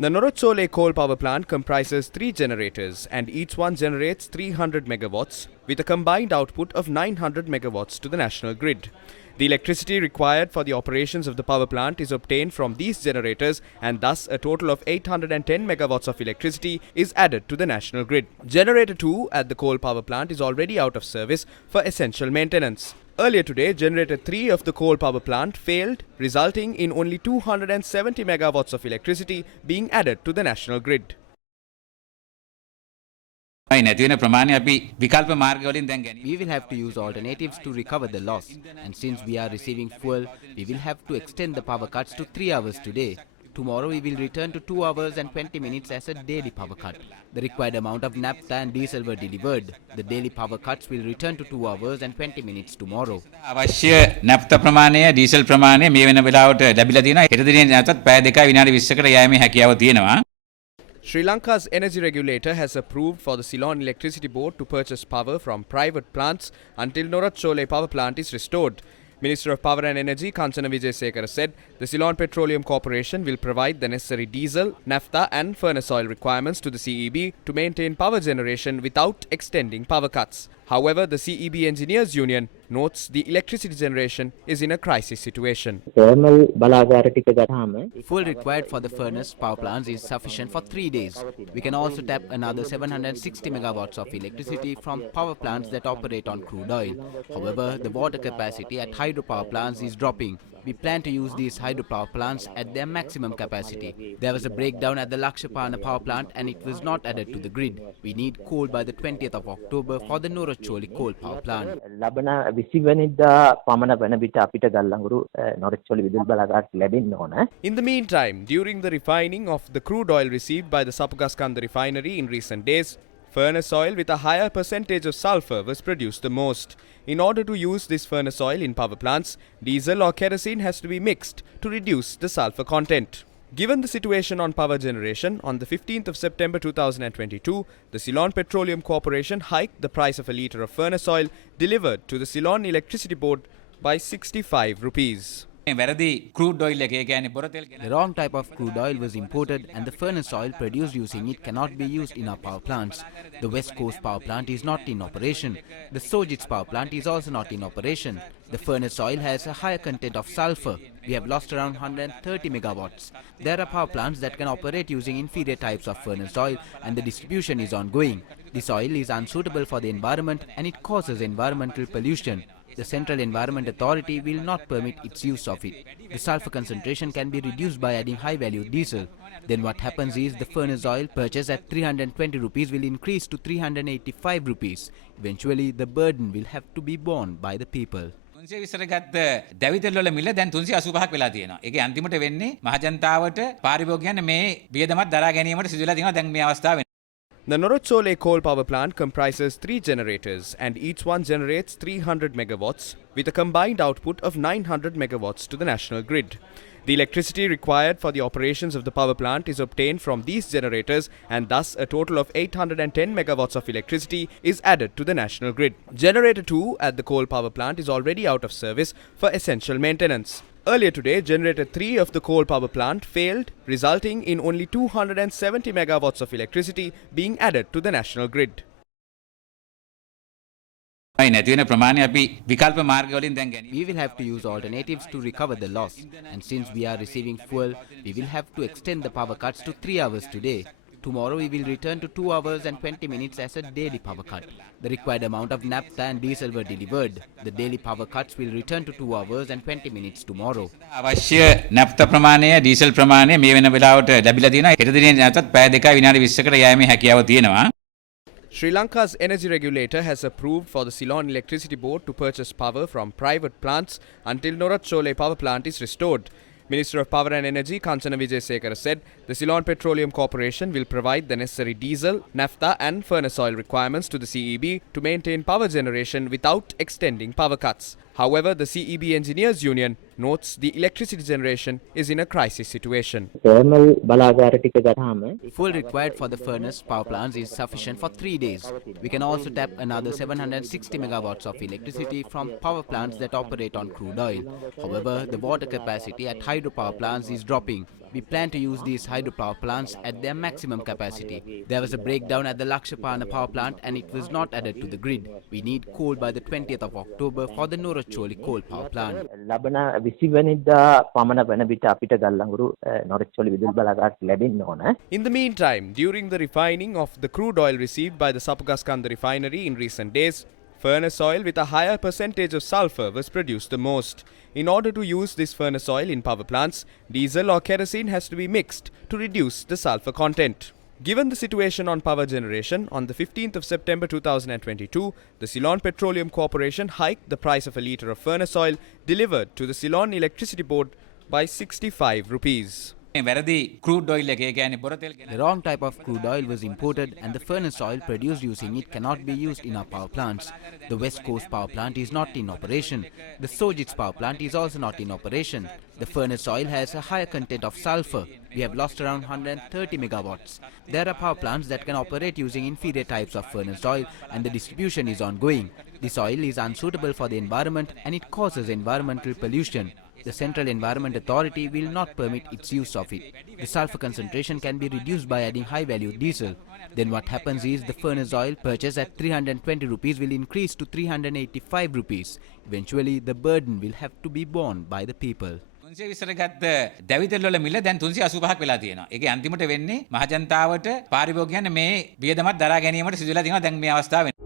The Norochcholai coal power plant comprises 3 generators and each one generates 300 megawatts with a combined output of 900 megawatts to the national grid. The electricity required for the operations of the power plant is obtained from these generators and thus a total of 810 megawatts of electricity is added to the national grid. Generator 2 at the coal power plant is already out of service for essential maintenance. Earlier today, generator 3 of the coal power plant failed, resulting in only 270 megawatts of electricity being added to the national grid. We will have to use alternatives to recover the loss. And since we are receiving fuel, we will have to extend the power cuts to 3 hours today. Tomorrow we will return to 2 hours and 20 minutes as a daily power cut. The required amount of naphtha and diesel were delivered. The daily power cuts will return to 2 hours and 20 minutes tomorrow. අවශ්‍ය නැෆ්තා ප්‍රමාණය diesel ප්‍රමාණය මේ වෙන වෙලාවට ලැබිලා තියෙනවා. හෙට දිනේ නැවතත් පැය 2යි විනාඩි 20කට යෑමේ හැකියාව තියෙනවා. Sri Lanka's energy regulator has approved for the Ceylon Electricity Board to purchase power from private plants until Norochcholai power plant is restored. Minister of Power and Energy Kanchana Wijesekara said the Ceylon Petroleum Corporation will provide the necessary diesel, naphtha and furnace oil requirements to the CEB to maintain power generation without extending power cuts. However, the CEB Engineers Union notes the electricity generation is in a crisis situation. Fuel required for the furnace power plants is sufficient for 3 days. We can also tap another 760 megawatts of electricity from power plants that operate on crude oil. However, the water capacity at hydropower plants is dropping. We plan to use these hydropower plants at their maximum capacity. There was a breakdown at the Lakshapana power plant and it was not added to the grid. We need coal by the 20th of October for the Norochcholai coal power plant. In the meantime, during the refining of the crude oil received by the Sapugaskanda refinery in recent days, furnace oil with a higher percentage of sulfur was produced the most. In order to use this furnace oil in power plants, diesel or kerosene has to be mixed to reduce the sulfur content. Given the situation on power generation, on the 15th of September 2022, the Ceylon Petroleum Corporation hiked the price of a litre of furnace oil delivered to the Ceylon Electricity Board by 65 rupees. The wrong type of crude oil was imported and the furnace oil produced using it cannot be used in our power plants. The West Coast power plant is not in operation. The Sojitz power plant is also not in operation. The furnace oil has a higher content of sulfur. We have lost around 130 megawatts. There are power plants that can operate using inferior types of furnace oil and the distribution is ongoing. This oil is unsuitable for the environment and it causes environmental pollution. The Central Environment Authority will not permit its use of it. The sulfur concentration can be reduced by adding high-value diesel. Then what happens is the furnace oil purchased at 320 rupees will increase to 385 rupees. Eventually, the burden will have to be borne by the people. දැවිතෙල් වල මිල දැන් 385ක් වෙලා තියෙනවා. ඒකේ අන්තිමට වෙන්නේ මහජනතාවට පාරිභෝගිකයන් මේ වියදමත් දරා ගැනීමට සිදු වෙලා තියෙනවා දැන් මේ අවස්ථාවේ. The Norochcholai coal power plant comprises 3 generators and each one generates 300 megawatts with a combined output of 900 megawatts to the national grid. The electricity required for the operations of the power plant is obtained from these generators and thus a total of 810 megawatts of electricity is added to the national grid. Generator 2 at the coal power plant is already out of service for essential maintenance. Earlier today, generator 3 of the coal power plant failed, resulting in only 270 megawatts of electricity being added to the national grid. We will have to use alternatives to recover the loss. And since we are receiving fuel, we will have to extend the power cuts to 3 hours today. Tomorrow we will return to 2 hours and 20 minutes as a daily power cut. The required amount of naphtha and diesel were delivered. The daily power cuts will return to 2 hours and 20 minutes tomorrow. අවශ්‍ය නැෆ්තා ප්‍රමාණය diesel ප්‍රමාණය මේ වෙන වෙලාවට ලැබිලා තියෙනවා. හෙට දිනේ නැවතත් පැය 2යි විනාඩි 20කට යෑමේ හැකියාව තියෙනවා. Sri Lanka's energy regulator has approved for the Ceylon Electricity Board to purchase power from private plants until Norochcholai power plant is restored. Minister of Power and Energy Kanchana Wijesekara said the Ceylon Petroleum Corporation will provide the necessary diesel, naphtha and furnace oil requirements to the CEB to maintain power generation without extending power cuts. However, the CEB Engineers Union notes the electricity generation is in a crisis situation. Thermal බලාගාර ටික ගත්තාම Fuel required for the furnace power plants is sufficient for 3 days. We can also tap another 760 megawatts of electricity from power plants that operate on crude oil. However, the water capacity at hydropower plants is dropping. We plan to use these hydropower plants at their maximum capacity. There was a breakdown at the Lakshapana power plant and it was not added to the grid. We need coal by the 20th of October for the Norochcholai coal power plant. ලබන 20 වෙනිදා පමණ වන විට අපිට ගල්ලංගුරු නොරොච්චොලි විදුලි බලාගාරට ලැබෙන්න ඕන. In the meantime, during the refining of the crude oil received by the Sapugaskanda refinery in recent days, furnace oil with a higher percentage of sulfur was produced the most. In order to use this furnace oil in power plants, diesel or kerosene has to be mixed to reduce the sulfur content. Given the situation on power generation, on the 15th of September 2022, the Ceylon Petroleum Corporation hiked the price of a litre of furnace oil delivered to the Ceylon Electricity Board by 65 rupees. වැරදි crude oil එක ඒ කියන්නේ බොරතෙල් The wrong type of crude oil was imported and the furnace oil produced using it cannot be used in our power plants. The West Coast power plant is not in operation. The Sojitz power plant is also not in operation. The furnace oil has a higher content of sulfur. We have lost around 130 megawatts. There are power plants that can operate using inferior types of furnace oil and the distribution is ongoing. This oil is unsuitable for the environment and it causes environmental pollution. The Central Environment Authority will not permit its use of it. The sulfur concentration can be reduced by adding high-value diesel. Then what happens is the furnace oil purchased at 320 rupees will increase to 385 rupees. Eventually, the burden will have to be borne by the people. 320 ගත්ත දැවිතෙල් වල මිල දැන් 385ක් වෙලා තියෙනවා. ඒකේ අන්තිමට වෙන්නේ මහජනතාවට පාරිභෝගිකයන් මේ වියදමත් දරා ගැනීමට සිදු වෙලා තියෙනවා දැන් මේ අවස්ථාව